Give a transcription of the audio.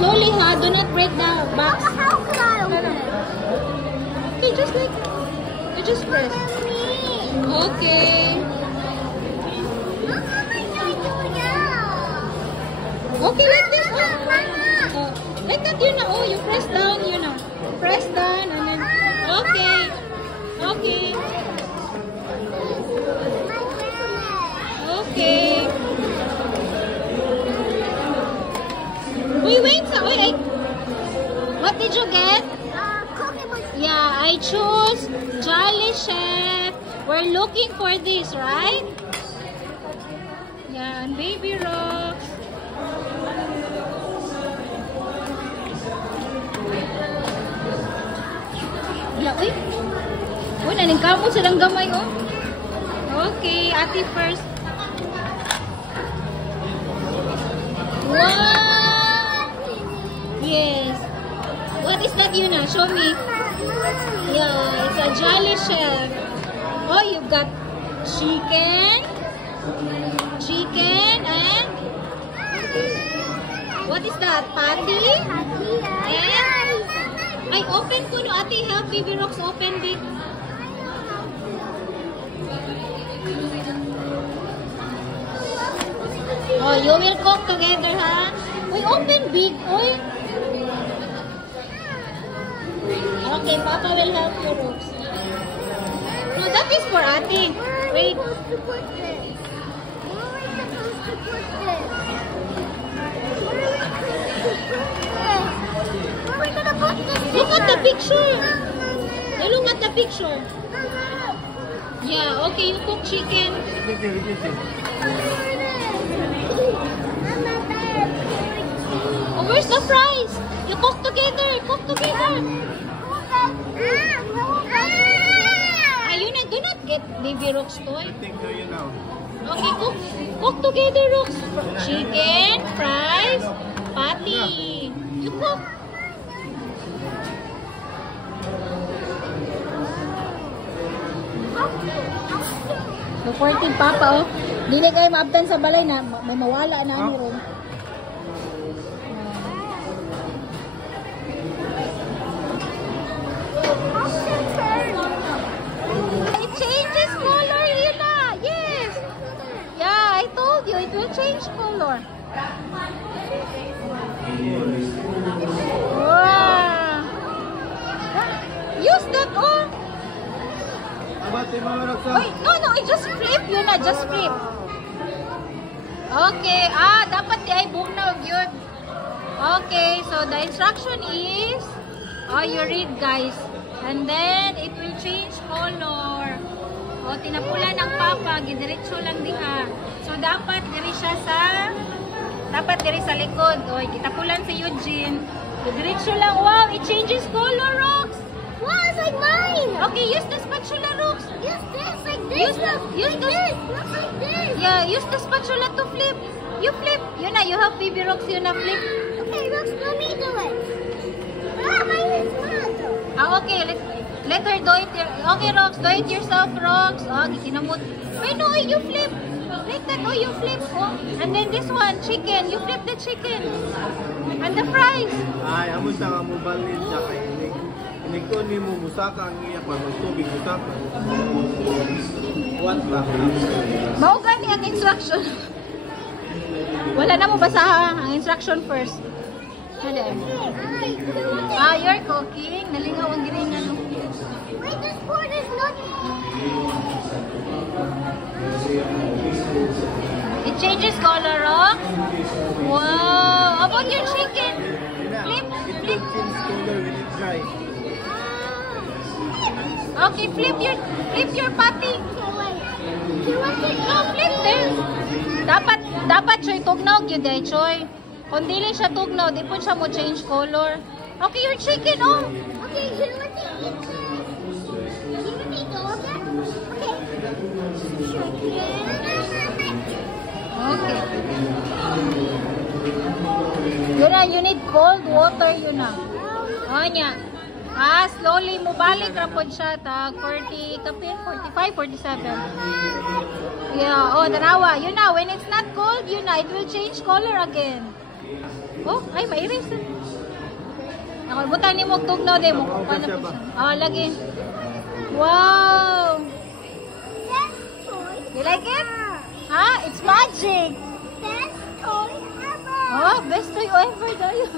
slowly, ha. Do not break the box. How can I open it? Okay, just like, you just press. Okay. Okay, like this. Like that, you know. Oh, you press down, you know. Press down and then. Okay. Okay. Okay. Wait. What did you get? Yeah, I chose Jolly Chef. We're looking for this, right? Yeah, and Baby Rocks. Wala, uy. Uy, naningkamot silang gamay, oh. Okay, ate first. Wow! Yes. What is that, Yuna? Show me. Yeah, it's a Jolly Chef. Oh, you've got chicken, and what is that? Patty? And I open ko no, ate, help Baby Rocks open big. Oh, you will cook together, ha? We open big, oy. Okay, Papa will help you, Rocks. No, that is for ate. Wait. Look at the picture. Look at the picture. Yeah, okay, you cook chicken. Oh, where's the fries? You cook together. Ayun na, do not get Baby Rocks toy. Okay, cook together, Rocks. Chicken, fries, patty. You cook. Supportive Papa, oh. Hindi kayo maabtan sa balay na may mawala na ano ron. It changes color, Lila. Yes. Yeah, I told you it will change color. Wow. Use that, oh. Wait, no, I just flip yun na, just flip. Okay, dapat di ay bugnaw yun. Okay, so the instruction is, you read guys, and then it will change color. O, tinapula ng Papa, gidiretso lang diha. So, dapat diri siya sa likod. O, kitapulan si Eugene. Gidiretso lang, wow, it changes color, Rocks. Wow, it's like mine. Okay, use the spatula, Rocks. Use this like this. Use this. Looks like this. Yeah, use the spatula to flip. You flip. Yun na, you have Baby Rocks, yun na flip. Okay, Rocks, let me do it. Mine is not. Okay, let her do it. Okay, Rocks, do it yourself, Rocks. Kinamot. Wait, no, you flip. Like that, you flip. Oh. And then this one, chicken. You flip the chicken. And the fries. Ay, amo sa nga mo balin siya kay Nagtuon ni mo musaka ang iya pa magtubig musaka. What ba? Mao gani ang instruction. Wala na mo basahan ang instruction first. Hada. You're cooking. Nalingaw ang giningan. Wait, this board is not. It changes color, Rocks. Wow. How about your chicken? Flip. Change color when it dry. Okay, flip your patty. No, flip there. Dapat siya tugnaw gyud day, Choy. Kung dili siya tugnaw, di po siya mo change color. Okay, your chicken, oh. Okay, here let me eat. Give me the okay. Okay. You need cold water, yun na. Oh, nya. Slowly mo balik rapod siya, tag 40, kapin, 45, 47. Yeah, tanawa. Yun na, when it's not cold, yun na, it will change color again. Oh, ay, mairis. Ako, butan ni mo tugnaw din mo. Okay Paano siya po ba? siya? Oh, lagi. Wow! Best toy You like it? ever. Ha? It's magic! Best toy ever. Oh, best toy ever daw yun.